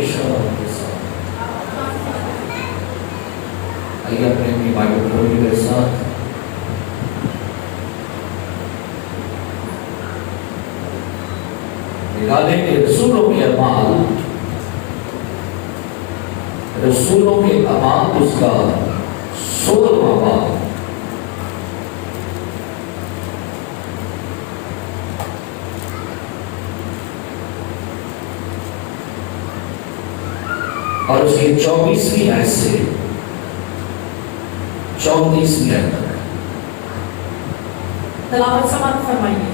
ہمیشہ کے ساتھ۔ آئیے اپنے بائبل کھولیں میرے ساتھ نکالیں کہ رسولوں کے اعمال اس کا 16واں باب۔ اور اس کی 24ویں آیت سے 34ویں آیت تک تلاوت سماعت فرمائیے۔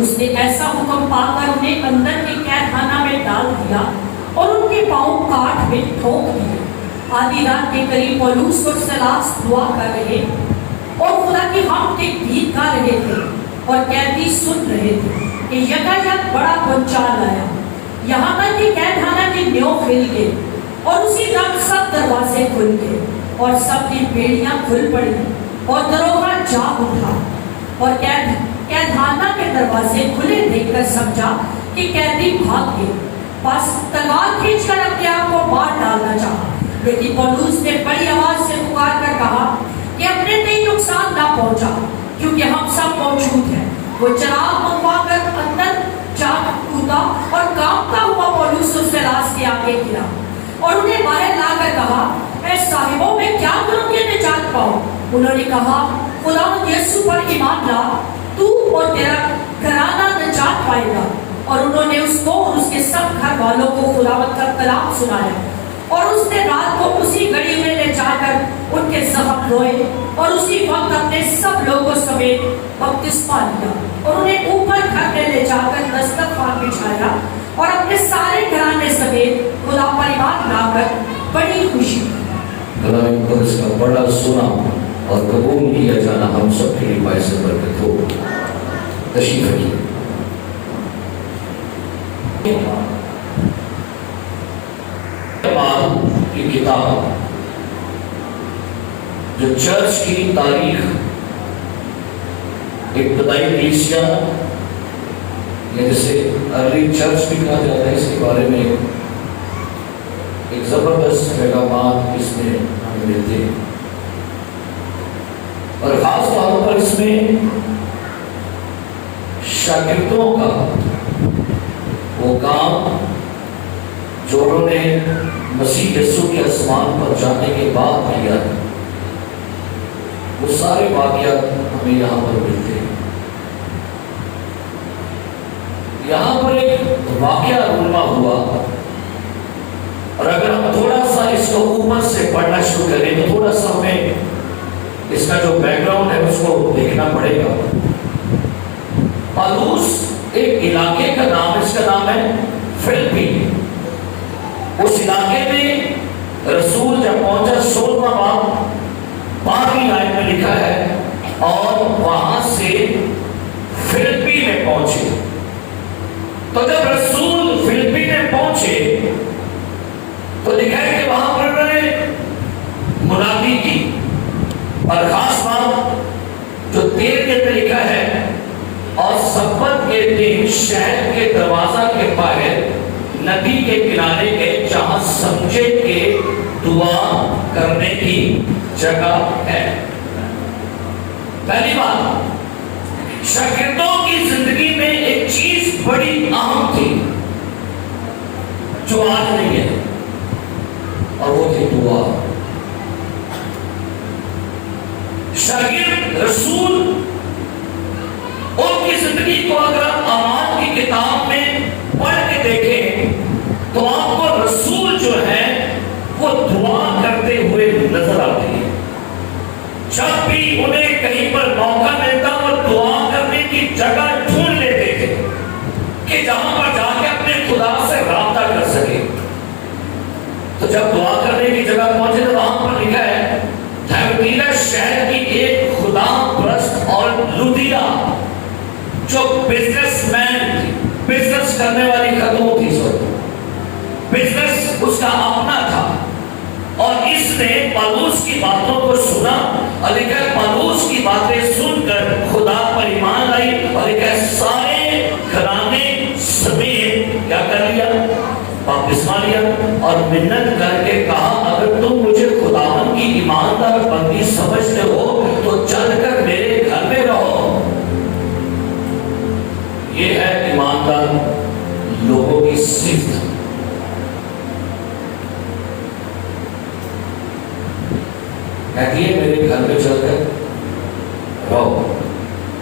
اس نے ایسا حکم پا کر انہیں اندر کے قید خانہ میں ڈال دیا اور ان کے پاؤں کاٹ میں ٹھوک دیے۔ آدھی رات کے قریب پولوس اور سیلاس دعا کر رہے اور خدا کی حمد کے گیت گا رہے تھے، اور قیدی سن رہے تھے کہ یکایک بڑا بھونچال آیا، یہاں تک کہ قید خانہ کے نیو کھل گئے، اور اسی وقت سب دروازے کھل گئے اور سب کی بیڑیاں کھل پڑی، اور دروغہ جاگ اٹھا، اور قید خانہ کے دروازے کھلے دیکھ کر سمجھا کہ قیدی بھاگ گئے، بس تلوار کھینچ کر اپنے آپ کو مار ڈالنا چاہا، لیکن پولوس نے بڑی آواز سے پکار کر کہا کہ اپنے تئیں نقصان نہ پہنچا، کیونکہ ہم سب موجود ہیں۔ وہ چراغ منگوا کر اندر جا کودا اور کانپتا ہوا پولوس اور سیلاس کے آگے گرا اور انہیں باہر لا کر کہا، اے صاحبوں، میں کیا کروں کہ نجات پاؤں؟ انہوں نے کہا، خداوند یسوع پر ایمان لا، تو اور تیرا گھرانہ نجات پائے گا۔ اور انہوں نے اس کو اور اس کے سب گھر والوں کو خداوند کا کلام سنایا، اور اس نے رات کو اسی گھڑی میں لے جا کر ان کے زخم دھوئے، اور اسی وقت اپنے سب لوگوں سمیت بپتسمہ لیا، اور انہیں اوپر گھر میں لے جا کر دسترخوان بچھایا، اور اپنے سارے گھرانے سمیت خدا پر ایمان لا کر بڑی خوشی کی۔ کلام مقدس کا بڑا سنا اور قبول کیا جانا ہم سب کے لیے باعث برکت ہو۔ تشریف رکھیے۔ اعمال کی کتاب جو چرچ کی تاریخ، ابتدائی کلیسیا یا جسے ارلی چرچ بھی کہا جاتا ہے، اس کے بارے میں ایک زبردست پیغامات اس میں ہمیں ملتے ہیں، اور خاص طور پر اس میں شاگردوں کا وہ کام جو انہوں نے مسیح یسوع کے آسمان پر جانے کے بعد کیا، وہ سارے واقعات ہمیں یہاں پر ملتے ہیں۔ یہاں پر ایک واقعہ رونما ہوا، اور اگر ہم تھوڑا سا اس کو اوپر سے پڑھنا شروع کریں تو تھوڑا سا ہمیں اس کا جو بیک گراؤنڈ ہے اس کو دیکھنا پڑے گا۔ پالوس ایک علاقے کا نام، اس کا نام ہے فلپی۔ اس علاقے میں رسول جب پہنچا 16واں باب 12ویں آیت میں لکھا ہے، اور وہاں سے فلپی میں پہنچے۔ تو جب رسول فلپی میں پہنچے تو لکھا ہے کہ وہاں پر انہوں نے منادی کی، اور خاص بات جو 13 میں لکھا ہے، اور سبت کے دن شہر کے دروازہ کے باہر ندی کے کنارے گئے، جہاں سمجھے کہ دعا کرنے کی جگہ ہے۔ پہلی بات، شاگردوں کی زندگی میں ایک چیز بڑی اہم تھی جو آج نہیں ہے، اور وہ تھی دعا۔ شاگرد رسول ان کی زندگی کو اگر اعمال کی کتاب میں پڑھ کے دیکھیں تو آپ کو رسول جو ہے وہ دعا کرتے ہوئے نظر آتے ہیں۔ جب بھی انہیں کہیں پر موقع ملتا وہ دعا کرنے کی جگہ ڈھونڈ لیتے تھے کہ جہاں پر جا کے اپنے خدا سے رابطہ کر سکے۔ تو جب دعا کرنے کی جگہ پہنچے تو وہاں پر لکھا ہے تھیوتیرا شہر کی ایک خدا پرست اور لودیا جو بزنس کرنے والی خاتون تھی، بزنس اس کا اپنا تھا، اور اس نے پالوس کی باتوں کو سنا، اور لکھا ہے پالوس کی باتیں سن کر خدا پر ایمان لائی، اور لکھا ہے سارے گھرانے سمیت کیا کر لیا؟ بپتسمہ لیا۔ منت کر کے کہا اگر تم مجھے خداوند کی ایماندار بندی سمجھتے ہو تو چل کر میرے گھر میں رہو. یہ ہے ایماندار لوگوں کی صفت. کہتی ہے میرے گھر میں چل کر رہو.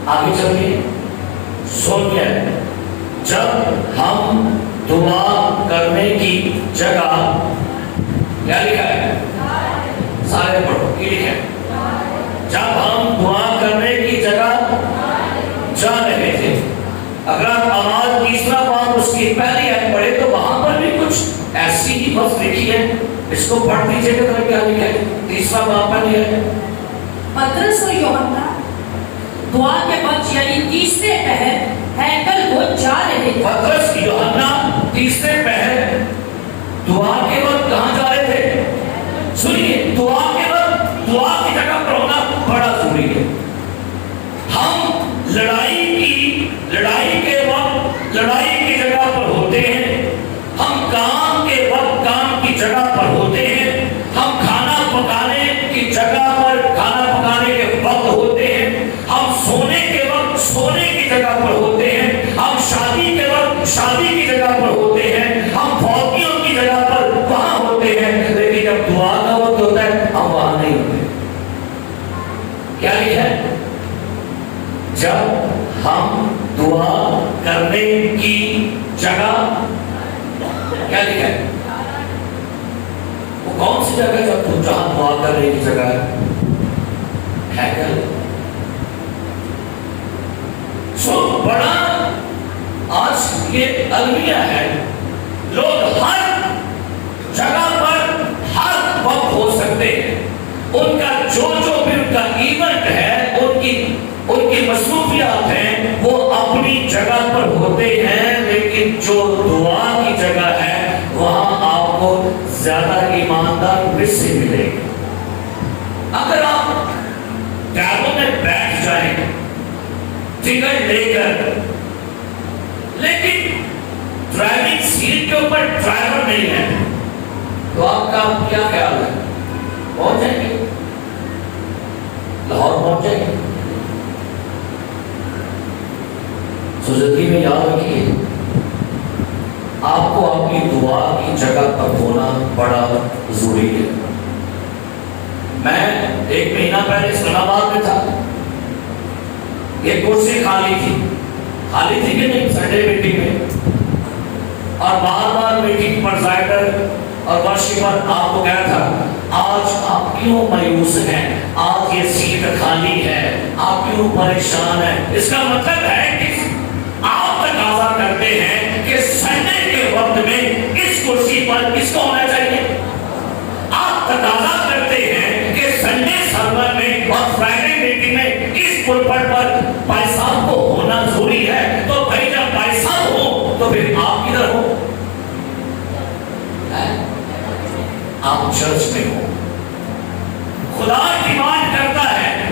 آگے چل کے سن کے جب ہم دعا کرنے کی جگہ کیا لکھا ہے؟ سارے پڑھو کی لکھا ہے؟ جب ہم دعا کرنے کی جگہ جا رہے تھے. اگر آپ آواز تیسرا باب اس کی پہلی آیت پڑھے تو وہاں پر بھی کچھ ایسی ہی بات لکھی ہے. اس کو پڑھ دیجئے کہ کیا لکھا ہے. تیسرا باب پر یہ ہے پترس اور یوحنا دعا کے وقت یعنی تیسرے پہر ہیکل کو جا رہے تھے. پترس یوحنا تیسرے پہر دعا کے وقت کہاں جا رہے تھے؟ سنیے دعا کے وقت دعا کی جگہ پر ہونا بڑا ضروری ہے. ہم لڑائی کے وقت لڑائی کی جگہ پر ہوتے ہیں. ہم کام کے وقت کام کی جگہ پر ہوتے ہیں. ہم کھانا پکانے کی جگہ پر کھانا پکانے کے وقت ہوتے ہیں. ہم سونے کے وقت سونے کی جگہ پر ہوتے ہیں. ہم شادی کے وقت شادی کی جگہ پر ہوتے ہیں. ہم فوتیوں کی جگہ پر وہاں ہوتے ہیں. لیکن جب دعا کا وقت ہوتا ہے ہم وہاں نہیں ہوتے. کیا یہ ہے؟ جب ہم دعا کرنے کی جگہ کیا لکھا ہے؟ وہ کون سی جگہ جب تم جہاں دعا کرنے کی جگہ ہے؟ ہیکل. سو بڑا آج یہ المیہ ہے. لوگ ہر جگہ پر ہر وقت ہو سکتے ہیں. ان کا جو بھی ان کا ایونٹ ہے ان کی مصروفیات ہیں وہ اپنی جگہ پر ہوتے ہیں. لیکن جو دعا کی جگہ ہے وہاں آپ کو زیادہ ایماندار مجھ سے ملے گا. اگر آپ کاروں میں بیٹھ جائیں ٹکٹ لے کر لیکن ڈرائیونگ سیٹ کے اوپر ڈرائیور نہیں ہے تو آپ کا کیا خیال ہے؟ پہنچ جائیں گے؟ لاہور پہنچ جائیں گے؟ زندگی میں یاد رکھیے آپ کو اپنی دعا کی جگہ پر ہونا بڑا ضروری ہے. میں 1 مہینہ پہلے اسلام آباد میں تھا. ایک کرسی خالی تھی کہ نہیں سنڈے میٹنگ میں, اور بار میٹنگ پر زائڈر اور ورشپر آپ کو کہا تھا آج آپ کیوں مایوس ہیں, آج یہ سیٹ خالی ہے, آپ کیوں پریشان ہیں. اس کا مطلب ہے کہ آپ تقاضا کرتے ہیں کہ سنڈے کے وقت میں اس کرسی پر کس کو ہونا چاہیے. آپ تقاضا کرتے ہیں کہ سنڈے سرور میں اور فرائیڈے میٹنگ میں اس پلپٹ پر بھائی صاحب کو ہونا ضروری ہے. تو بھائی جب بھائی صاحب ہو تو پھر آپ کدھر ہو؟ آپ چرچ میں ہو. خدا ڈیمانڈ کرتا ہے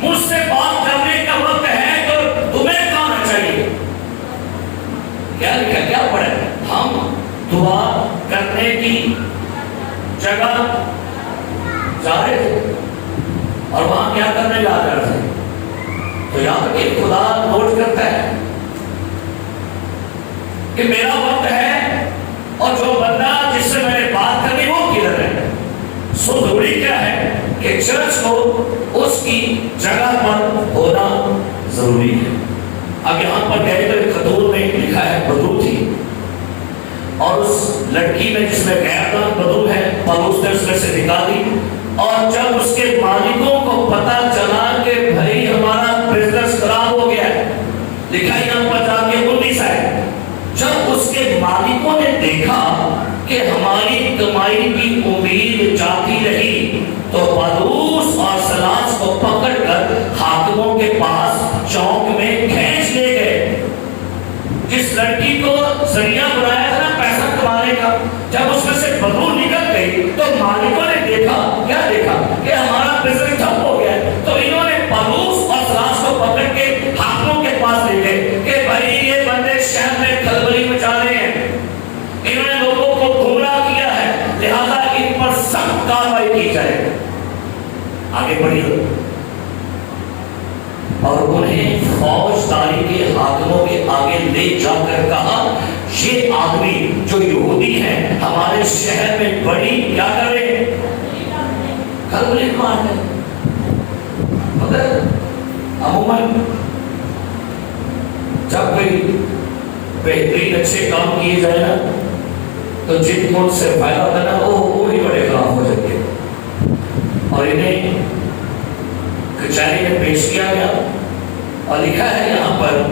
مجھ سے بات کرنے کا وقت ہے تو تمہیں کہاں ہونا چاہیے. کیا لکھا کیا پڑھے؟ ہم دعا کرنے کی جگہ جا رہے تھے اور وہاں کیا کرنے جا رہے تھے. تو یہاں پر ایک خدا نوٹ کرتا ہے کہ میرا وقت ہے اور جو بندہ جس سے میں نے بات کرنی وہ کدھر ہے. سو ضروری کیا ہے کہ چرچ کو اس کی جگہ پر ہونا ضروری ہے. اب یہاں پر گئے تو ایک خطوط میں لکھا ہے بدو تھی, اور اس لڑکی میں جس میں غیرتان بدو ہے پالوس نے اس میں سے نکالی. اور جب اس کے مالکوں کو پتا چلا کہ بھائی ہمارا بزنس خراب ہو گیا ہے, لکھا یہاں پر جا کے 19 ہے, جب اس کے مالکوں نے دیکھا کہ ہماری کمائی کی امید جاتی رہی تو پالوس اور سلاس کو پکڑ کر حاکموں کے پاس چوک میں کھینچ لے گئے. جس لڑکی کو ذریعہ بنایا تھا پیسہ کمانے کا, جب اس میں سے بدبو نکل گئی تو مالکوں نے دیکھا, کیا دیکھا کہ ہمارا بزنس ٹھپ ہو گیا ہے. تو انہوں نے پالوس اور سلاس کو پکڑ کے حاکموں کے پاس لے گئے کہ بھائی یہ بندے شہر میں کھلبلی مچا رہے ہیں, انہوں نے لوگوں کو گمراہ کیا ہے, لہٰذا اور انہیں فوجداری کے حاکموں کے آگے لے جا کر کہا یہ آدمی جو یہودی ہیں ہمارے شہر میں بڑی کیا کرے کھلبلی مارے. مگر عموماً جب کوئی بہترین اچھے کام کیے جائے نا تو جن کو سے فائدہ ہوتا ہے نا وہ ہی بڑے کام ہو جاتے ہیں. اور انہیں کچہری میں پیش کیا گیا اور لکھا ہے یہاں پر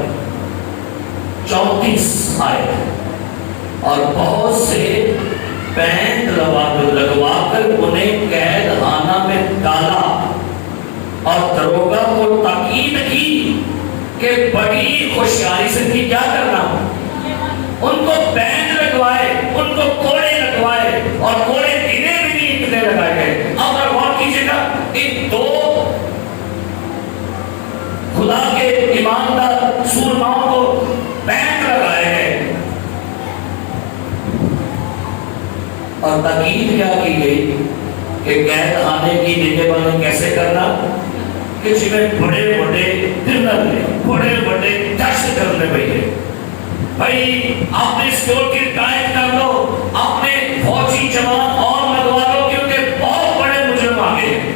34 آیت اور بہت سے پینٹ لگوا کر انہیں قید خانہ میں ڈالا اور دروگا کو تاکید کی کہ بڑی ہوشیاری سے کیا کرنا. ان کو بینڈ لگوائے, ان کو کوڑے لگوائے اور کوڑے گنے بھی نہیں اتنے لگائے گئے. اب اگر غور کیجیے گا ان دو خدا کے ایماندار سورماؤں کو بینڈ لگائے گئے اور تاکید کیا کی گئی کہ قید خانے کی نگہبانی کیسے کرنا کہ جی میں بڑے بڑے ڈنر میں بڑے بڑے ٹیسٹ کرنے پڑے. بھائی اپنے سیکورٹی ٹائٹ کر لو, اپنے فوجی جوان اور لگوا لو کیونکہ بہت بڑے مجرم آگے ہیں.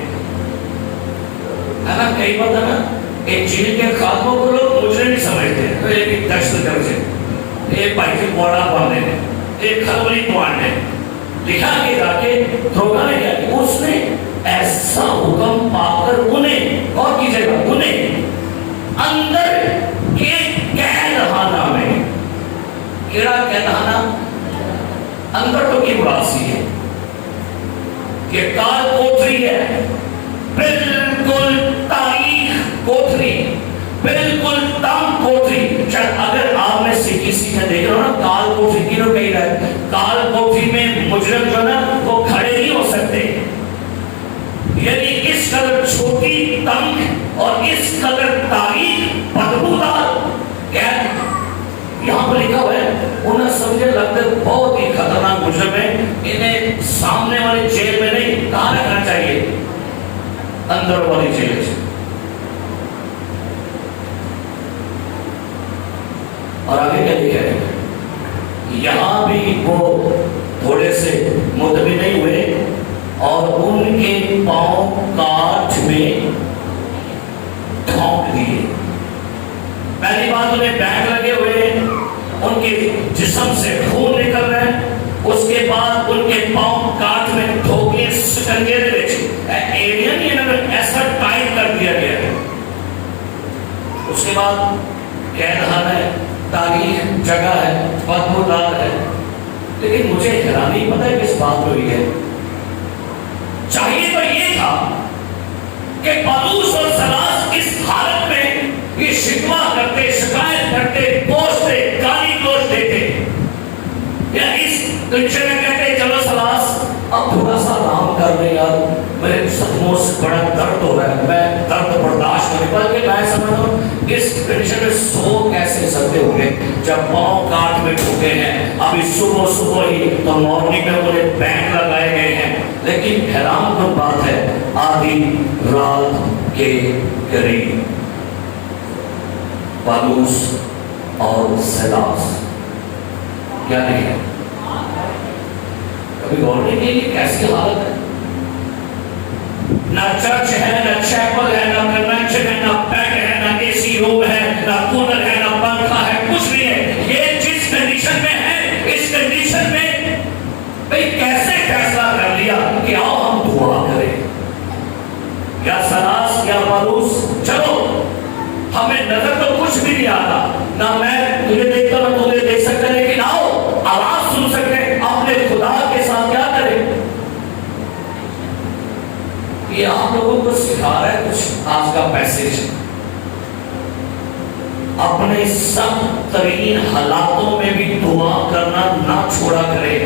ہے نا کئی بات ہے نا ایک جیل کے خاتموں کو لوگ مجرم نہیں سمجھتے ہیں تو ایک دہشت گرد سے ایک بھائی کی کوڑا باندھے ہیں ایک کھلبلی پوانٹ ہے. لکھا کہ جا کے دروگا نے کیا کہ اس نے ایسا حکم پا کر انہیں اور کیجئے گا انہیں اندر کے قید خانہ میں کیڑا قید خانہ اندر تو کی براسی ہے کہ کال کوٹری ہے بالکل تاریخ کوٹری بالکل تم کوٹری. شاید اگر آپ میں سیکھی سیکھیں دیکھ رہے ہو نا کال کوٹری کی کہی رہا ہے کال کوٹری میں مجرم جو نا وہ کھڑے نہیں ہو سکتے. یعنی اس قدر چھوٹی تنگ اور اس قدر تاریخ بدبودار قید یہاں پر لکھا ہوا ہے. انہیں سمجھے لگتے بہت ہی خطرناک مجرم ہے, انہیں سامنے والے جیل میں نہیں کہاں رکھنا چاہیے اندر والی جیل سے. اور آگے کیا لکھا ہے یہاں بھی وہ تھوڑے سے مطمئن نہیں ہوئے اور ان کے پاؤں کاٹ میں ڈھونک دیے. پہلی بات انہیں بینڈ لگے ہوئے ان کے جسم سے خون نکل رہا ہے. اس کے بعد ان کے پاؤں کاٹ میں ڈھوکے شکنجے دے ایریا نہیں ایسا ٹائٹ کر دیا گیا ہے. اس کے بعد قید خانہ ہے, تاریخ جگہ ہے, بدبودار ہے. لیکن مجھے حیرانی پتہ ہے کس بات میں ہوئی ہے. چاہیے تو یہ تھا کہ پالوس اور سلاس اس حالت میں یہ شکوہ کرتے, شکایت کرتے, کوستے, گالی گلوچ دیتے یا اس کنڈیشن میں کہتے چلو سلاس اب تھوڑا سا آرام کر لیں یار, میرے زخموں سے بڑا درد ہو رہا ہے, میں درد برداشت نہیں. بلکہ میں سمجھتا ہوں اس کنڈیشن میں سو کیسے سکتے ہوں گے جب پاؤں کاٹ میں ٹھوکے ہیں. ابھی صبح صبح ہی تو مارننگ میں انہیں بینڈ لگائے گئے ہیں. لیکن حیران کن بات ہے آدھی رات کے قریب پالوس اور سلاس کیا نہیں ہے. کبھی غور نہیں کیا کیسی حالت ہے. نہ چرچ ہے, نہ چیپل ہے, نہ کنونشن ہے, نہ بیڈ ہے, نہ اے سی روم ہے, نہ کولر ہے, نہ پنکھا ہے, کچھ نہیں ہے. یہ جس کنڈیشن میں ہے اس کنڈیشن میں بھئی کیسے فیصلہ کر لیا کہ آؤ ہم دعا کریں. یا سلاس یا پالوس چلو ہمیں نظر تو کچھ بھی نہیں آتا, نہ میں تجھے دیکھتا نہ تجھے دیکھ سکتا, لیکن آؤ آواز سن سکتے اپنے خدا کے ساتھ کیا کریں. یہ آپ لوگوں کو سکھا رہا ہے کچھ آج کا پیسیج. اپنے سخت ترین حالاتوں میں بھی دعا کرنا نہ چھوڑا کرے.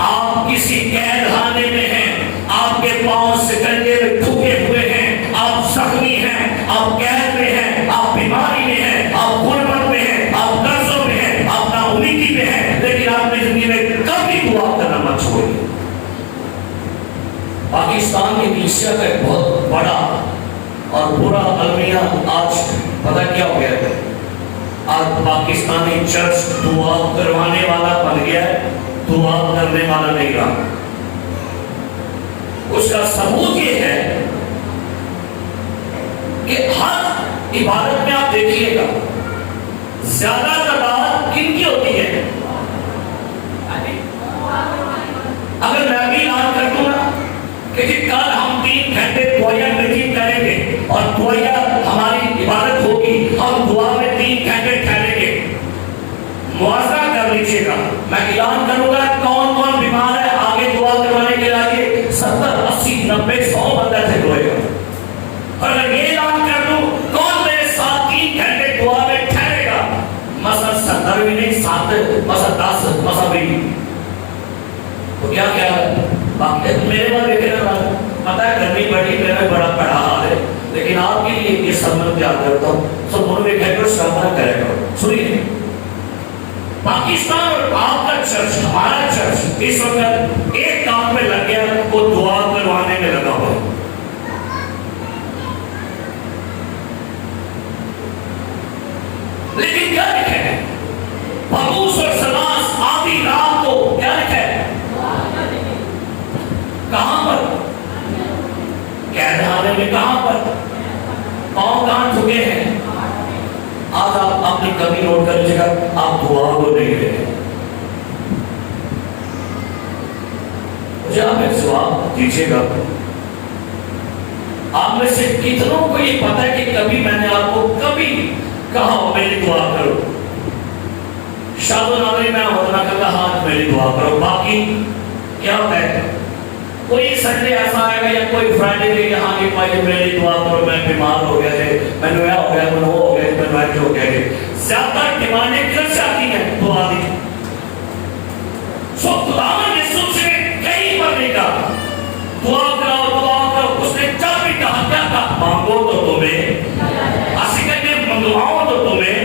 آپ کسی قید خانے میں ہیں, آپ کے پاؤں سکنجے میں ٹھوکے ہوئے ہیں, آپ زخمی ہیں, آپ قید میں ہیں, آپ بیماری میں ہیں, آپ غربت میں ہیں, آپ قرضوں میں ہیں, آپ ناامیدی میں ہیں, لیکن آپ نے زندگی میں کبھی دعا کرنا مت چھوڑیے. پاکستان کی کلیسیا کا ایک بہت بڑا اور پورا المیہ آج پتہ کیا ہو گیا ہے؟ آج پاکستانی چرچ دعا کروانے والا بن گیا ہے، دعا کرنے والا نہیں رہا۔ اس کا ثبوت یہ ہے کہ ہر عبادت میں آپ دیکھیے گا زیادہ تعداد کن کی ہوتی ہے؟ اگر میں بھی اعلان کر دوں نا کہ جی کل ہم 3 گھنٹے دعائیہ میٹنگ کریں گے اور دعائیہ ہماری عبادت ہوگی، ہم دعا میں 3 گھنٹے ٹھہریں گے، موازنہ کر لیجیے گا۔ میں اعلان کروں گا کون کون بیمار ہے آگے دعا کروانے کے لیے 70 80 90 100 بندہ سے ہوئے گا۔ اور اگر یہ اعلان کر دوں کون میرے ساتھ 3 گھنٹے دعا میں ٹھہرے گا، مثلا 70 بھی نہیں 7 مثلا 10 مثلا 20، تو کیا کیا ہے باقی میرے بات دیکھے نا پتہ ہے گرمی بڑی میرا بڑا بڑا حال ہے، لیکن آپ کے لیے یہ سب میں یاد کرتا ہوں سب دونوں میں کہہ کر سامنا کرے گا۔ سنیے پاکستان اور آپ کا چرچ ہمارا چرچ اس وقت ایک کام میں لگ گیا، وہ دعا کروانے میں لگا ہوا ہے۔ لیکن کیا لکھا ہے؟ پاؤلس اور سلاس آدھی رات کو کیا لکھا ہے؟ کہاں پر؟ قیدخانے میں۔ کہاں پر؟ پاؤں کہاں جھکے ہیں؟ آج آپ اپنی کمی نوٹ کر لیجیے گا، آپ دعا کو نہیں رہے۔ مجھے آپ ایک جواب دیجیے گا، آپ میں سے کتنوں کو یہ پتا ہے کہ کبھی میں نے آپ کو کبھی کہا ہو میری دعا کرو؟ شاد و نامی میں ہونا کہا ہاں میری دعا کرو، باقی کیا ہوتا ہے؟ کوئی سنڈے ایسا آئے گا یا کوئی فرائیڈے کے یہاں کی پائی میری دعا کرو، میں بیمار ہو گیا تھے، میں نویا ہو گیا، میں وہ ہو گیا، میں ویج ہو گیا تھے۔ زیادہ ڈیمانڈیں کر جاتی ہیں دعا دی۔ سو خدا یسوع سے کئی بار نہیں کہا دعا کرو، اس نے جب بھی کہا کیا کہا؟ مانگو تو تمہیں، اسی کہتے منگواؤ تو تمہیں،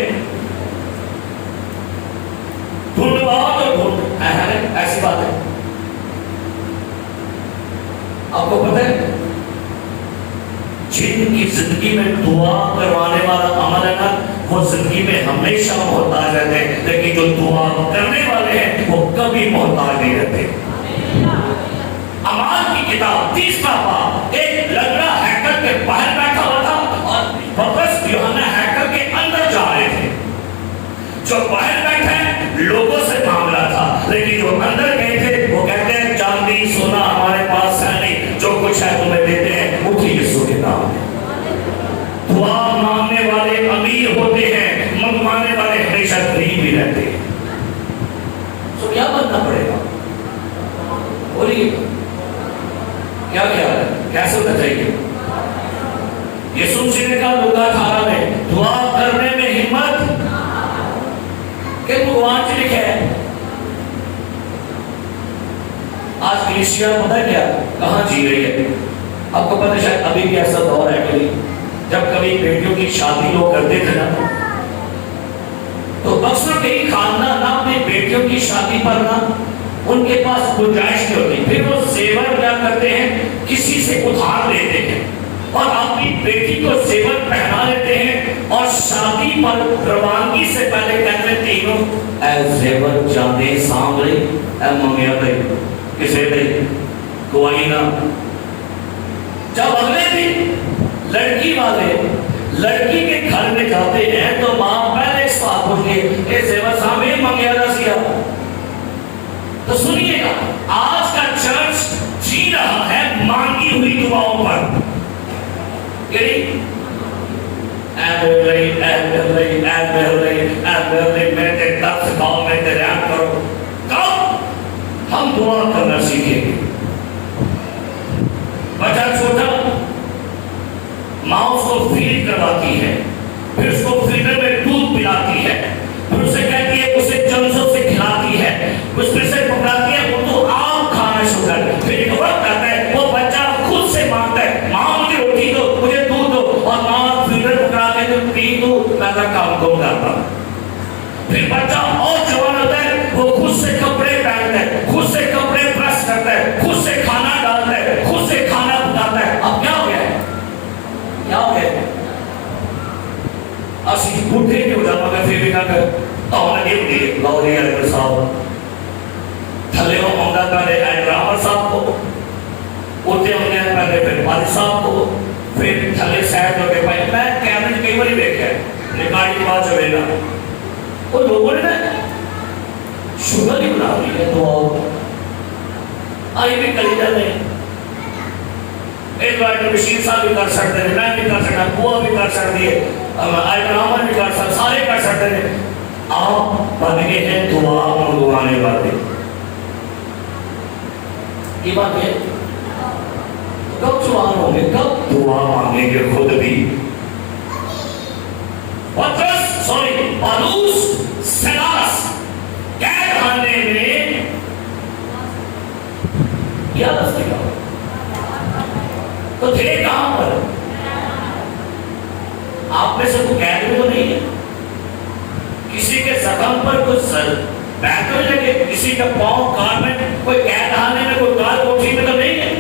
ڈھونڈواؤ تو ڈھونڈ، ایسی بات ہے۔ آپ کو پتہ ہے جن کی زندگی میں دعا کروانے والا عمل ہے نا وہ زندگی میں ہمیشہ محتاج رہتے ہیں، لیکن جو دعا کرنے والے ہیں وہ کبھی محتاج نہیں رہتے۔ اعمال کی کتاب 30واں باب، ایک لنگڑا ہیکل کے باہر بیٹھا ہوا تھا اور پترس یوحنا ہیکل کے اندر جا رہے تھے۔ جو باہر بیٹھے ہیں لوگوں سے مانگ رہا تھا، لیکن جو اندر گئے تھے وہ کہتے ہیں چاندی سونا ہمارے پاس ہے نہیں، جو کچھ ہے تمہیں دیتے ہیں، اٹھی یسوع کے نام میں۔ دعا مانگنے والے امیر ہوتے ہیں، منگوانے والے ہمیشہ غریب ہی رہتے ہیں۔ تو کیا بننا پڑے گا؟ بولیے کیا کیا ہے، کیسے ہونا چاہیے؟ یسوع مسیح نے کہا لوکا 18 میں دعا کرنے میں ہمت کہ قرآن سے لکھا ہے۔ آج کلیسیا پتہ ہے کیا کہاں جی رہی ہے؟ آپ کو پتہ شاید ابھی بھی ایسا دور ہے کہ جب کبھی بیٹیوں کی شادی لوگ کرتے تھے نا تو اکثر کئی خاندان نہ اپنی بیٹیوں کی شادی پر نا ان کے پاس گنجائش نہیں ہوتی، پھر وہ زیور کیا کرتے ہیں کسی سے ادھار لیتے ہیں اور اپنی بیٹی کو زیور پہنا لیتے ہیں اور شادی پر روانگی سے پہلے کہتے ہیں تینوں اے زیور جانے سامنے اے منگیا دے کسے دے کوئی نہ۔ جب اگلے دن لڑکی والے لڑکی کے گھر میں جاتے ہیں تو ماں پہلے اس بات پوچھتی ہے اے زیور سامنے منگیا دا سیا۔ تو سنیے گا آج کا چرچ جی رہا ہے مانگی ہوئی دعاؤں پر، میرے درد سے کھاؤ، میں تیرے رحم کرو۔ کب ہم دعا کرنا سیکھیں گے؟ بچہ چھوٹا ماں اس کو فیڈ کرواتی ہے، پھر اس کو فیڈر میں دودھ پلاتی ہے، پھر اسے کہتی ہے اسے چمچوں سے کھلاتی ہے، اس پھر سے پکڑاتی ہے وہ تو آپ کھانا شروع کر، پھر ایک وقت آتا ہے وہ بچہ خود سے مانگتا ہے ماں مجھے روٹی دو، مجھے دودھ دو، اور ماں فیڈر پکڑا کے تو پی دو، میں کا کام کم کرتا ہوں۔ پھر بچہ اور جوان ہوتا ہے وہ خود سے کپڑے پہنتا ہے، خود سے کپڑے پریس کرتا ہے، خود سے کھانا ڈالتا ہے، خود سے کھانا پکاتا ہے۔ اب کیا ہو گیا ہے؟ کیا کیا ہو گئے اسی بوٹھے نہیں ہو جاتا میں پھر بھی نہ کر تو لگے ہوئی لوری علیہ صاحب تھلے ہوں ہوندہ پہلے ڈرامر صاحب کو ہوتے ہوں گے پہلے پھر پالی صاحب کو پھر تھلے سیٹ ہو کے پہلے میں کیمرے کئی باری دیکھا ہے ریکارڈنگ بات جو ہے نا وہ لوگوں نے شوگر ہی بنا ہوئی ہے تو آئی بھی کلیدہ نہیں ایک بار مشین صاحب بھی کر سکتے ہیں میں بھی کر سکتا بوا بھی کر سکتی ہے آئی ڈرامر بھی کر سکتے سارے کر سکتے ہیں آپ بن گئے ہیں دعا منگوانے والے یہ بات ہے کب سوال ہوں گے کب دعا مانگیں گے خود بھی پترس سوری پالوس سیلاس قید خانے میں کیا رستے کا تو تھے کہاں پر آپ میں سے کوئی قید میں تو نہیں ہے کسی کے زخم پر کچھ بیٹھ تو لگے کسی کا پاؤں کار میں کوئی قید خانے میں کوئی کار کوٹھی میں تو نہیں ہے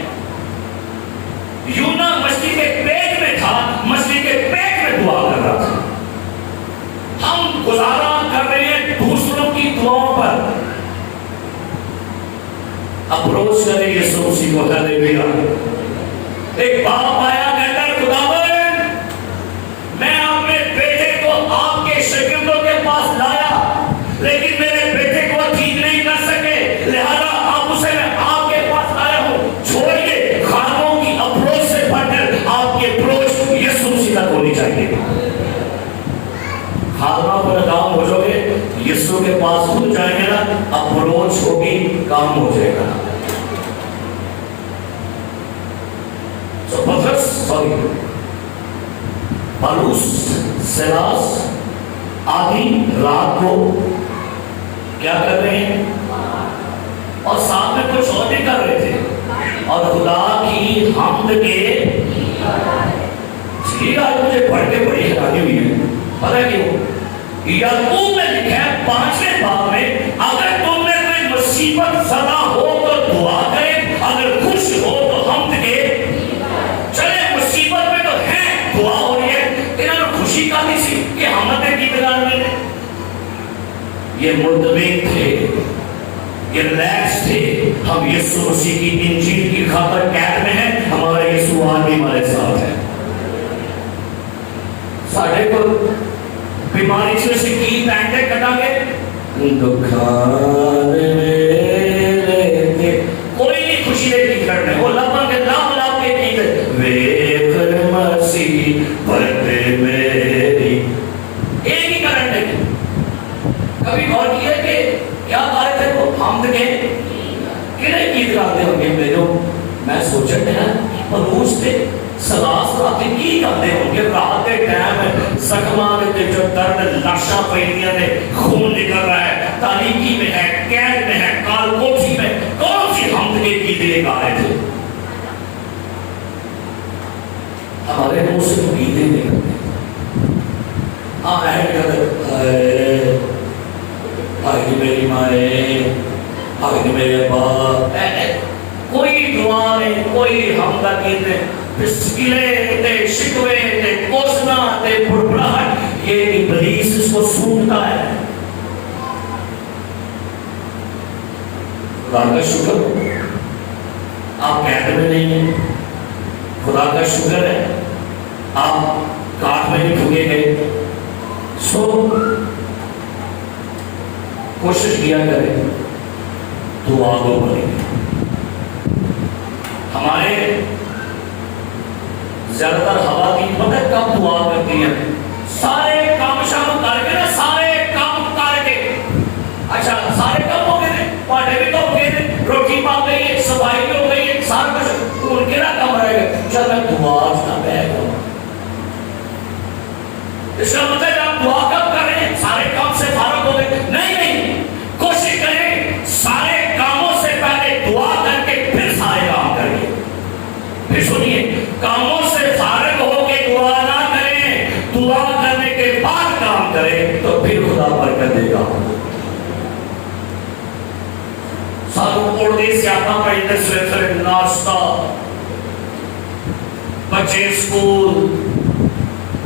یونا مچھلی کے پیٹ میں تھا مچھلی کے پیٹ میں دعا کر رہا تھا ہم گزارا کر رہے ہیں دوسروں کی دعاؤں پر اپروچ کریں یسوع مسیح کو ہلیلویا ایک باپ آیا کہتا ہے خداوند میں اپنے بیٹے کو آپ کے شاگردوں کے پاس لایا لیکن میرے بیٹے کو ٹھیک نہیں کر سکے لہذا آپ اسے میں آپ کے پاس آیا ہوں چھوڑیے خانوں کی اپروچ سے پڑھ کر آپ کی اپروچ یسوع مسیح تک ہونی چاہیے خانوں پر کام ہو جاؤ گے یسوع کے پاس خود جائیں گے نا اپروچ ہوگی کام ہو جائے گا So Paulus, sorry, پالوس سیلاس آدھی رات کو کیا کر رہے ہیں اور ساتھ میں کچھ اور بھی کر رہے تھے اور خدا کی حمد کے یہ آج مجھے پڑھ کے بڑی حیرانی ہوئی ہے پتہ کیوں یعقوب نے لکھا ہے 5ویں باب میں اگر تم میں کوئی مصیبت زدہ ہو تو دعا کرے اگر خوش ہو تو حمد کے چلے مصیبت میں تو ہے دعا ہو رہی ہے انہوں نے خوشی کا نہیں سی کہ حمد کی مدار میں یہ مطمئن تھے یہ ریلیکس تھے ہم یسوع مسیح کی انجیل کی خاطر قید میں ہیں ہمارا یسوع آج بھی ہمارے ساتھ ہے ساڑھے کو بیماری سے کی پینٹے کٹا گے دکھان میرے کوئی نہیں خوشی دے کی کرنے وہ لبا کے لاب لاب کے کی دے ویخر مسیح پردے میری ایک ہی کرنے کی کبھی غور کیا کہ کیا بارے تھے وہ حمد کے کنہیں گیت گاتے ہوں گے میرے میں سوچتے ہیں پلوس تھے سلاس راتے کی گاتے ہوں گے رات کے ٹائم زخمان کے جو درد لاشا پہنیاں نے خون نکل رہا ہے تاریکی میں ہے قید میں ہے کال کوٹھی میں کون سی حمد کے گیتے گا رہے تھے ہمارے منہ سے تو گیتے نکلتے آئے کہتے آئے میری مائے آئے میرے باپ کوئی دعا نہیں کوئی حمدہ گیت نہیں بسکلے تے شکوے تے کوسنا تے پڑپڑاہٹ یہ ابلیس اس کو سونتا ہے خدا کا شکر آپ قید میں نہیں ہیں خدا کا شکر ہے آپ کاٹ میں نہیں ٹھکے گئے سو کوشش کیا کریں دعا کو بنیں ہمارے زیادہ تر خواتین پتہ کب دعا کرتی ہیں سارے کام شام کر کے نا سارے کام کر کے اچھا سارے کام ہو گئے تھے پاٹے بھی تو ہو گئے تھے روٹی پاک گئی ہے صفائی بھی ہو گئی ہے سارا کچھ ان کے نا کام رہے گا چل میں دعا نہ بیٹھ گا اس کا مطلب آپ دعا کب کر رہے ہیں سارے کام سے فارغ ہو گئے نہیں کوشش کریں سارے کاموں سے پہلے دعا کر کے پھر سارے کام کریے پھر سنیے کاموں سے فارغ ہو کے دعا نہ کریں دعا کرنے کے بعد کام کریں تو پھر خدا برکت دے گا سالوں پڑھنے سے آتا پڑھنے سے پھر ناشتہ بچے اسکول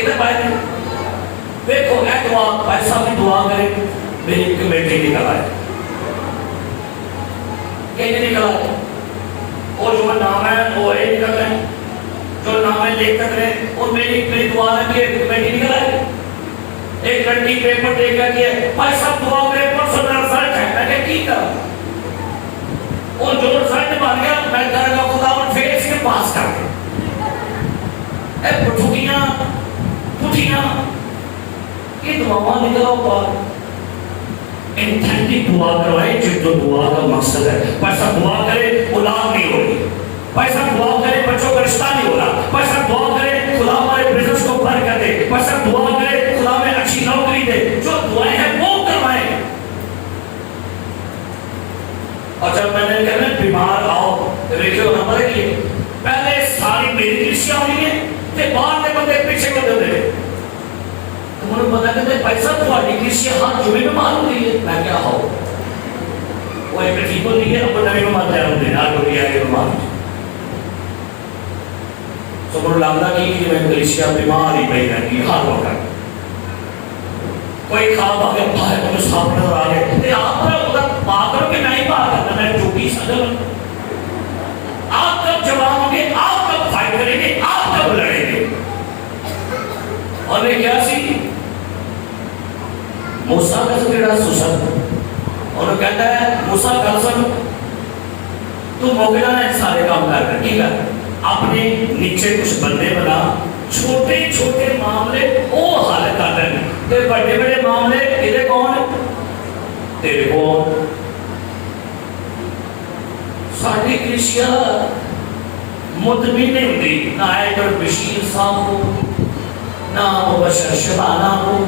کدھر پائے تھے؟ دیکھو اے دعا ایسا بھی دعا کرے میری کمیٹی نکل آئے کہیں نکل آئے اور جو نام ہے وہ اے نکل رہے ہیں جو نام ہے لے کر رہے اور میری دعا ہے کہ کمیٹی نکل آئے ایک لڑکی پیپر دے گا کہ بھائی سب دعا کرے پرسوں میرا رزلٹ ہے میں کہ کی کرا اور جو رزلٹ بن گیا میں کرے گا خدا اور پھر اس کے پاس کر دے اے پٹھوکیاں یہ دعا نکلا پار انتھینٹک دعا کروائے جو دعا کا مقصد ہے پیسہ دعا کرے اولاد نہیں ہوگی پیسہ دعا کرے بچوں کا رشتہ نہیں ہوگا پیسہ دعا کرے خدا ہمارے بزنس کو بھر کر دے پیسہ دعا کرے خدا میں اچھی نوکری دے جو دعائیں ہیں وہ کروائیں اور جب میں نے کہا بیمار آؤ دیکھو نمبر ہے پہلے ساری میری کرشیاں ہوئی ہیں کہ بعد میں بندے پیچھے کو دے دے انہوں نے پتا کہتے پیسہ تو آٹی کرشی ہاتھ جو بھی بیمار ہو رہی ہے میں کیا ہوں وہ ایک ٹھیک ہو رہی ہے اب نوی بیمار جائے ہوں دن آج ہو رہی ہے بیمار سو انہوں لگتا کی کہ میں کرشیاں بیمار ہی پہی رہتی ہر وقت کوئی خواب آگے بھائی مجھے صاحب نظر آگے کہ آپ پر خدا پا کرو کہ نہیں پا کرنا میں چوٹی سجل آپ کب جواب ہوں گے آپ کب فائٹ کریں گے آپ کب لڑیں گے اور میں کیا سی موسیٰ کا سکرہ سوسن انہوں کہتا ہے موسیٰ کا سن تو موقعہ ہے سارے کام کر ٹھیک ہے اپنے نیچے کچھ بندے بنا چھوٹے چھوٹے معاملے وہ حل کر رہے ہیں تے بڑے بڑے معاملے تیرے کون تیرے کون ساڑھی کرشیا مطمئن نہیں ہوتی نہ ایڈر بشیر صاحب ہو نہ مبشر شبانہ ہو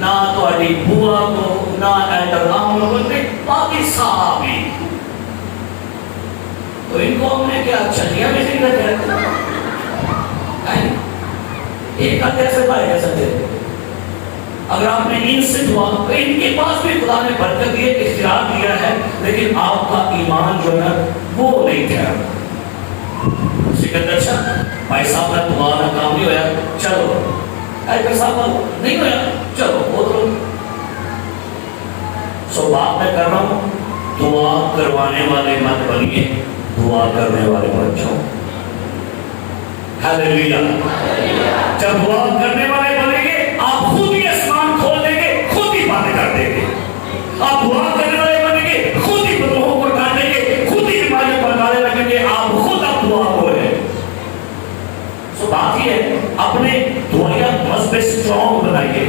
نہ تو علی بوا کو نہ ایڈر عام لوگوں نے باقی صحابی تو ان کو ہم نے کیا چلیاں بھی نہیں رکھے ایک آدھے سے پائے گا سکتے اگر آپ نے ان سے دعا ان کے پاس بھی خدا نے برکت دیے اختیار دیا ہے لیکن آپ کا ایمان جو ہے وہ نہیں تھا سکندر شاہ بھائی صاحب کا تمہارا کام نہیں ہویا چلو ایڈر صاحب نہیں ہویا چلو بہت رو سو بات میں کر رہا ہوں دعا کروانے والے مت بنیے دعا کرنے والے بن جاؤ ہاللیلویا جب دعا کرنے والے بنیں گے آپ خود ہی آسمان کھول دیں گے خود ہی باتیں کر دیں گے آپ دعا کرنے والے بنیں گے خود ہی بدوہوں کو ڈالیں گے خود ہی بیماریوں پر ڈالے لگیں گے آپ خود اب دعا بولیں سو بات یہ ہے اپنے دعائیاں مذہب سٹرونگ بنائیے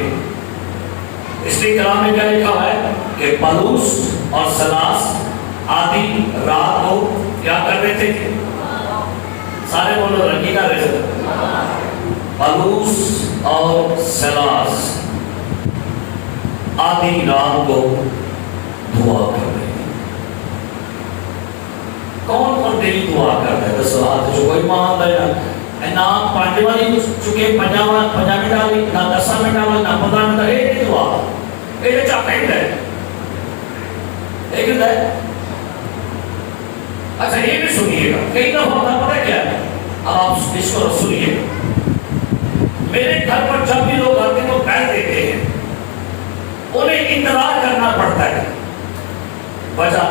اس لیے کلام میں کیا لکھا ہے کہ پالوس اور سلاس آدھی رات کو کیا کر رہے تھے سارے بولو رنگی کر رہے تھے پالوس اور سلاس آدھی رات کو دعا کر رہے تھے کون کون ڈیلی دعا کرتا ہے دس رات جو کوئی مان دے نہ پانچ والی چکے پنجابی ڈالی نہ 10 منٹ ڈالی نہ 15 منٹ ڈالی ایک دعا ایک چاہتا ہی ہے ایک ہے اچھا یہ بھی سنیے گا کئی دفعہ ہوتا پتہ کیا ہے اب آپ اس کو سنیے میرے گھر پر جب بھی لوگ آتے تو پیر دیتے ہیں انہیں انتظار کرنا پڑتا ہے وجہ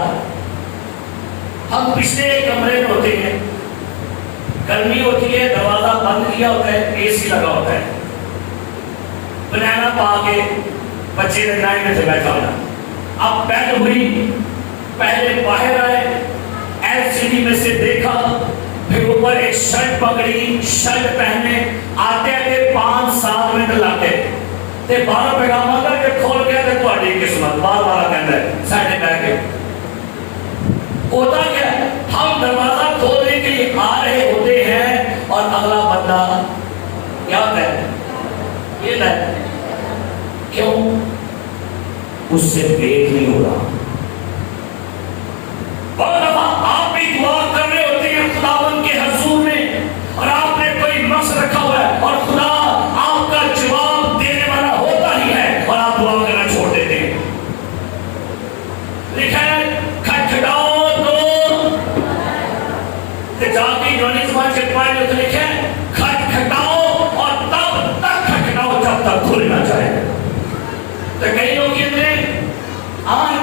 ہم پچھلے کمرے میں ہوتے ہیں گرمی ہوتی ہے دروازہ بند کیا ہوتا ہے اے سی لگا ہوتا ہے بنانا پا کے بچے نے نائن میں سے بیٹھا ہونا اب بیٹھ ہوئی پہلے باہر آئے ایل سی ڈی میں سے دیکھا پھر اوپر ایک شرٹ پکڑی شرٹ پہنے آتے آتے 5-7 منٹ لاتے تے 12 پیغام کر کے کھول گیا تے تہاڈی قسمت بار بار کہندا ہے ساڈے بیٹھ کے ہوتا کیا ہم دروازہ کھولنے کے لیے آ رہے ہوتے ہیں اور اگلا بندہ کیا ہوتا ہے یہ ہے کیوں اس سے بریک نہیں ہو رہا بہت دفعہ آپ بھی دعا کر رہے ہوتے ہیں خداوند کے حضور میں اور آپ نے کوئی مقصد رکھا ہوا ہے اور خدا آپ کا جواب دینے والا ہوتا ہی ہے اور آپ دعا کرنا چھوڑ دیتے ہیں لکھا ہے کھٹکھٹاؤ تو جاتی جوانی زبان سے پائے جو لکھا ہے کھٹکھٹاؤ اور تب تک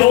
2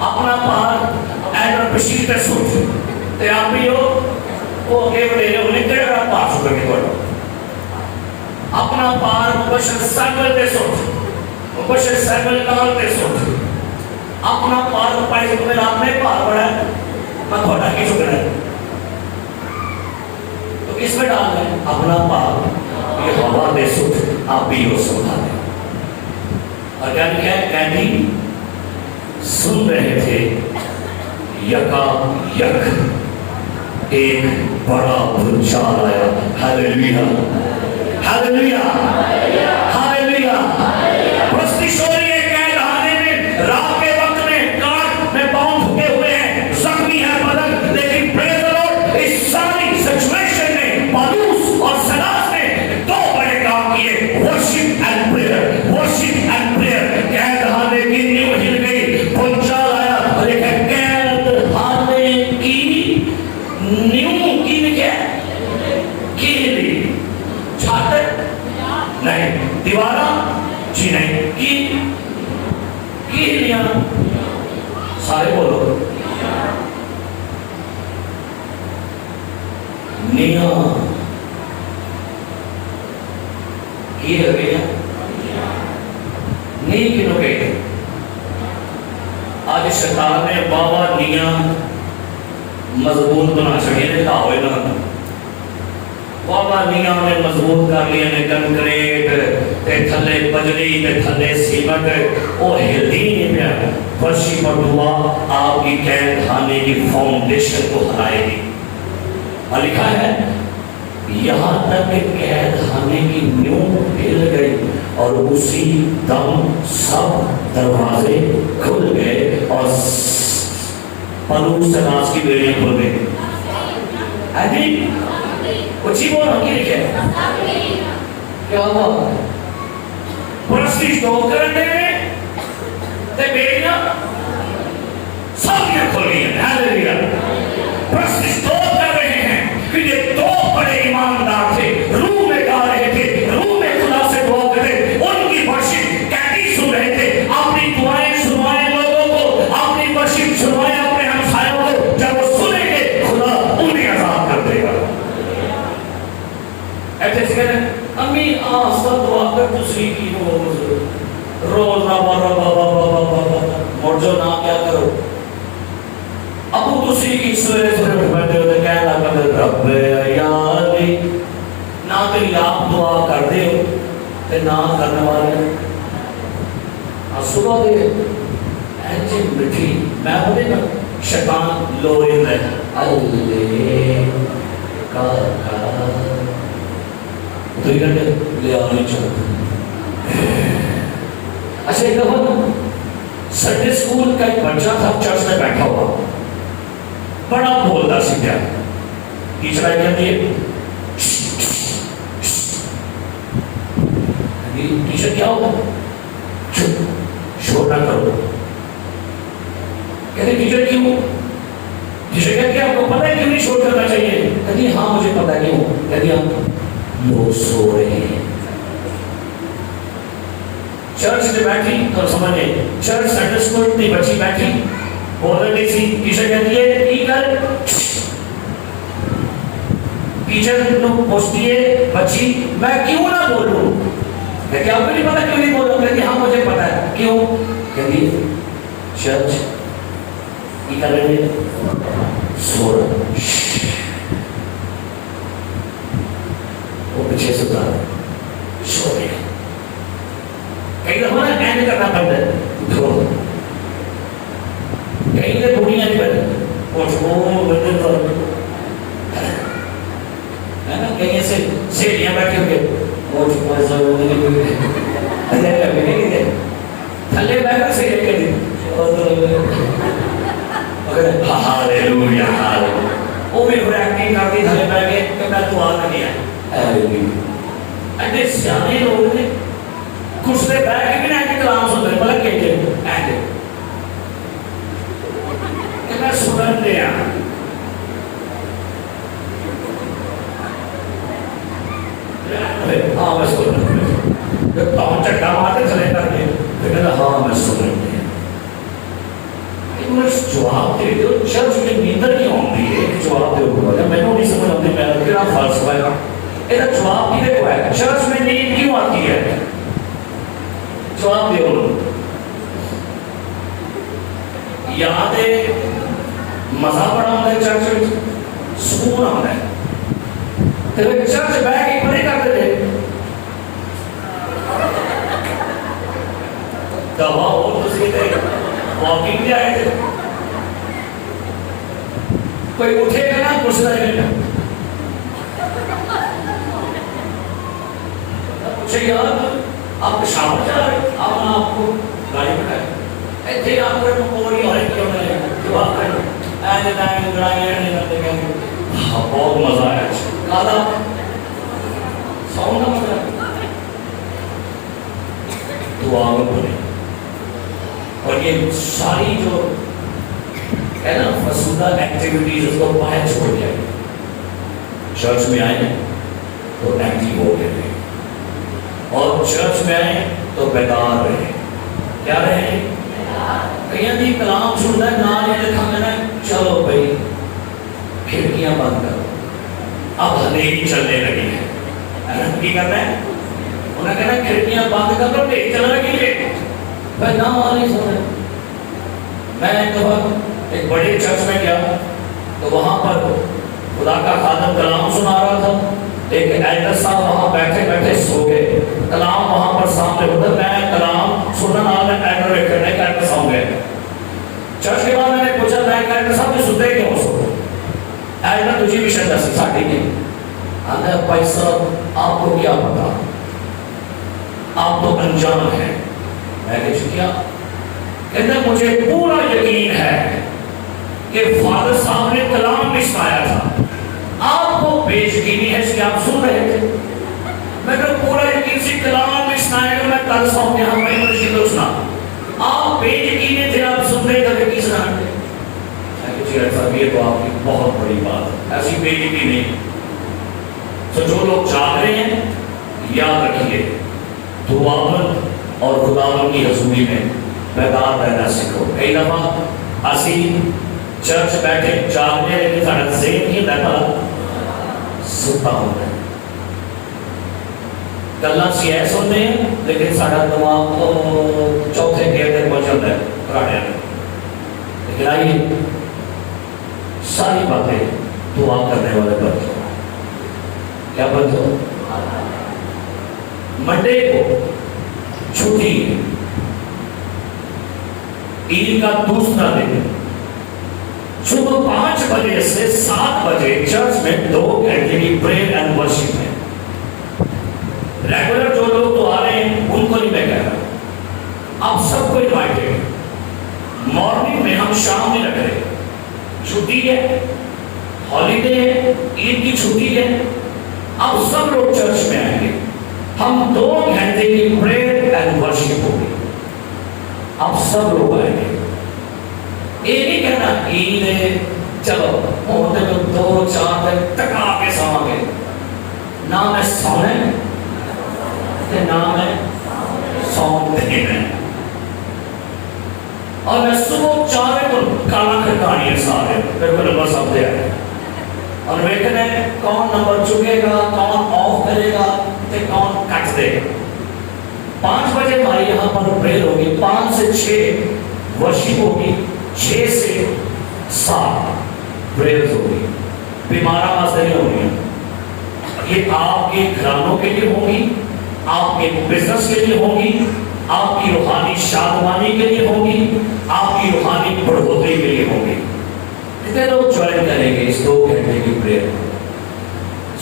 اپنا پار ایڈر بشیر تے سوچ تے آپ بھی ہو وہ اگے بڑے رہے انہیں کہہ رہا پار سکر کے کوئی اپنا پار مبشر سیمل تے سوچ مبشر سیمل نال تے سوچ اپنا پار پائے سے تمہیں آپ نے پار بڑھا ہے میں تھوڑا کی شکر ہے تو کس میں ڈال ہے اپنا پار یہ ہوا دے سوچ آپ بھی ہو سکتا ہے اور کیا کہتی سن رہے تھے یکا یک ایک بڑا بھنچال آیا ہاللیلویا ہاللیلویا ہاللیلویا پرستش ہو رہی ہے قید خانے میں رات کے وقت میں کاٹ میں پاؤں پھکے ہوئے ہیں زخمی ہے بدن لیکن پریز دی لارڈ اس ساری سچویشن میں پالوس اور سیلاس نے دو بڑے کام کیے worship and prayer worship and prayer قید خانے کی نیو ہل گئی بھنچال آیا اور ایک قید خانے کی نیو کی لکھے کی ہلی چھاٹر نہیں دیوارہ جی نہیں کی ہلیاں سارے بولو نیاں کی ہل گئی نہیں کنوں گئی آج شیطان نے بابا نیاں مضبوط بنا سکے لکھا ہوئے نا بابا نیاں نے مضبوط کر لیا نے کنکریٹ تے تھلے بجری تے تھلے سیمنٹ وہ ہلدی نہیں پیا فرشی پر دعا آپ کی قید خانے کی فاؤنڈیشن کو ہرائے گی اور لکھا ہے یہاں تک کہ قید خانے کی نیو ہل گئی اور اسی دم سب دروازے کھل گئے اور پلوس سلاس کی بیڑیاں کھل گئی آجی کچھ بولا کی لکھے کیا ہوا پرستش دو کرنے میں تے بیڑیاں سب یہ کھل گئی ہیں ہاللیلویا پرستش دو کر رہے ہیں کہ یہ دو بڑے ایماندار تھے روح میں گا رہے تھے روح میں خدا سے دعا کرتے ان کی ورشپ کہتی سن رہے تھے اپنی دعائیں سنوائیں لوگوں کو اپنی ورشپ سنوائیں اپنے ہمسایوں کو جب وہ سنیں گے خدا انہیں عذاب کر دے گا ایسے سے کہتے ہیں امی آستا دعا کر دوسری کی روز اور جو نہ کیا کرو ابو دوسری کی سوئے سوئے بیٹھے ہوتے کہنے لگا رب یاری نہ تیری آپ دعا کر دے تے نہ کرنے والے صبح دے ایجے مٹھی میں بولے نا شیطان لوئے میں اللہ کا تو یہ کہتے لے آنی چاہتا اچھا ایک دفعہ سنڈے اسکول کا ایک بچہ تھا چرچ میں بیٹھا ہوا بڑا بولتا سی کیا ٹیچر آئی کہتی ہے ٹیچر کیا ہوگا شور نہ کرو کہتے ٹیچر کیوں ٹیچر کہتے آپ کو پتہ ہے کیوں نہیں شور کرنا چاہیے کہتی ہاں مجھے پتہ ہے کیوں کہتی ہم لوگ سو رہے ہیں چرچ میں بیٹھی تو سمجھے چرچ سنڈے اسکول میں بچی بیٹھی بول رہی سی ٹیچر کہتی ہے ٹھیک ہے ٹیچر نے پوچھتی ہے بچی میں کیوں نہ بولوں کہتی آپ کو نہیں پتا کیوں نہیں بول رہا کہتی ہاں مجھے پتا ہے کیوں کہتی چرچ یہ کر رہے ہیں سو رہا وہ پیچھے سے اتار سو رہے کئی دفعہ نا اینڈ کرنا پڑتا ہے دھو کہیں دے بڑیاں نہیں پڑتے وہ بندے تو ہے نا کہیں ایسے سیڑیاں بیٹھے ہوئے وہ ایسا ہونے کے لیے ایسے کبھی نہیں گئے تھلے بیٹھ کر سیڑھے کے لیے ہاللیلویا ہاللیلویا وہ بھی ہوا ایکٹنگ کرتی تھلے بیٹھ کے کہ میں دعا کر دیا ایسے سیانے لوگ نے کچھ دے بیٹھ کے بھی نہ ایک کلام سن رہے مطلب کہتے ہیں کہ میں سنن دیا ہاں میں سنن دیا جب تاؤں چکا مارتے چلے کر کے کہتے ہیں ہاں میں سنن دیا جواب دے یاد ہے مزہ بڑا ہوتا ہے چرچ سکون آتا ہے چرچ بہ کے پڑے کرتے تھے دوا اور دوسری تھے واکنگ بھی آئے تھے کوئی اٹھے گا نا کچھ نہیں پوچھے یار آپ شام جا رہے آپ نے آپ کو گاڑی بٹھائے ایتھے آپ کو پوری اور کیوں نہیں جواب کریں ایسے ٹائم گڑائیں نہیں کرتے کہ بہت مزہ آیا کادا ساؤنڈ کا مزہ دعا میں بولے اور یہ ساری جو ہے نا فرسودہ ایکٹیویٹیز اس کو باہر چھوڑ دیا چرچ میں آئے تو ایکٹیو ہو گئے اور چرچ میں آئے تو بیدار رہے کیا رہے کہیں بھی کلام سنتا ہے نہ یہ لکھا میں نے چلو بھائی کھڑکیاں بند کرو اب ہنیری چلنے لگی ہے کی کرنا ہے انہیں کہنا کھڑکیاں بند کر دو ہنیری چلنے لگی ہے میں نہ والی سن رہا میں ایک دفعہ ایک بڑے چرچ میں گیا تو وہاں پر خدا کا خادم کلام سنا رہا تھا ایک ایڈر صاحب وہاں بیٹھے بیٹھے سو گئے کلام وہاں پر سامنے ہوتا میں کلام سننا آنا ایڈر بیٹھنے کا ایڈر صاحب گئے چرچ کے بعد میں نے پوچھا میں ایڈر صاحب نے سنتے کیوں سو ایڈر تجھے بھی شدہ سے ساٹھی نہیں آتا ہے بھائی صاحب آپ کو کیا پتا آپ تو انجان ہیں میں نے کیا کہتے مجھے پورا یقین ہے کہ فادر صاحب نے کلام بھی سنایا تھا آپ کو بے یقینی ہے اس کہ آپ سن رہے تھے میں نے پورا یقین سے کلام بھی سنایا کہ میں کل صاحب یہاں میں مجھے تو سنا آپ بے یقینی تھے آپ سن رہے تھے کی سنا رہے جی صاحب یہ تو آپ کی بہت بڑی بات ایسی بے یقینی نہیں تو جو لوگ جاگ رہے ہیں یاد رکھیے دعاوت اور خداوند کی حضوری میں بیدار رہنا سیکھو کئی دفعہ اسی چرچ بیٹھے جاگنے لیکن ساڑھا ذہن ہی بیٹھا ستا ہوتا ہے گلہ سی ہے سننے لیکن ساڑھا دماغ چوتھے گیردے پہنچل ہے پراڑے میں لیکن آئیے ساری باتیں دعا کرنے والے بند ہو کیا بند ہو منڈے کو چھٹی عید کا دوسرا دن صبح 5 بجے سے 7 بجے چرچ میں 2 گھنٹے کی پریئر اینڈ ورشپ ہے ریگولر جو لوگ تو آ رہے ہیں ان کو نہیں میں کہہ رہا آپ سب کو انوائٹڈ مارننگ میں ہم شام میں رکھ رہے چھٹی ہے ہالیڈے ہے عید کی چھٹی ہے اب سب لوگ چرچ میں آئیں گے ہم 2 گھنٹے کی پریئر اینڈ ورشپ ہوگی اب سب لوگ آئیں گے یہ نہیں کہنا عید ہے چلو ہوتے تو 2-4 دن ٹکا کے سو گے نہ میں سونے نہ میں سونے میں اور میں صبح 4 کو کالا کھڑکانی ہے سارے پھر وہ نمبر سب دے آئے اور ویکنے کون نمبر چکے گا کون آف کرے گا تے کون کٹ دے گا 5 بجے ہماری یہاں پر پریئر ہوگی 5 سے 6 ورشپ ہوگی 6 سے 7 پریئرز ہوگی بیمارہ واسطے ہو رہی ہیں یہ آپ کے گھرانوں کے لیے ہوگی آپ کے بزنس کے لیے ہوگی آپ کی روحانی شادمانی کے لیے ہوگی آپ کی روحانی بڑھوتری کے لیے ہوگی کتنے لوگ جوائن کریں گے اس 2 گھنٹے کی پریئر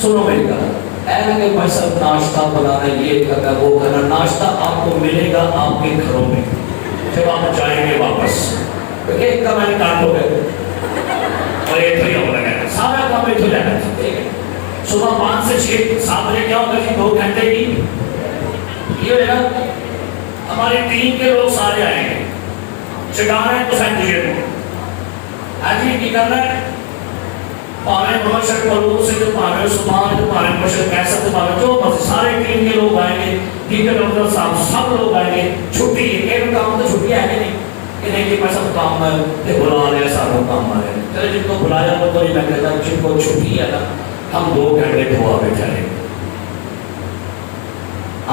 سنو میری بات اے کہ بھائی صاحب ناشتہ بنانا یہ کرنا وہ کرنا ناشتہ آپ کو ملے گا آپ کے گھروں میں جب آپ جائیں گے واپس کیونکہ ایک کا میں نے کام ہو گئے اور ایک تو یہ ہو لگا سارا کام ایک تو جانا صبح 5 سے 6 7 بجے کیا ہوگا جی 2 گھنٹے کی یہ ہے نا ہماری ٹیم کے لوگ سارے آئیں گے چکانا ہے تو سینٹیجر کو آج ہی کی کرنا ہے پانے مشرق پلو سے جو پانے سبحان جو پانے مشرق کیسا تو پانے جو بس سارے ٹیم کے لوگ آئیں گے دیگر ڈاکٹر صاحب سب لوگ آئیں گے چھٹی ایک کام تو چھٹی ہے نہیں کہ نہیں کہ میں سب کام ہے کہ بلا رہے ساروں کام آ رہے ہیں چلے جن کو بلایا وہ تو نہیں میں کہتا جن کو چھٹی ہے نا ہم 2 گھنٹے دعا پہ چلیں گے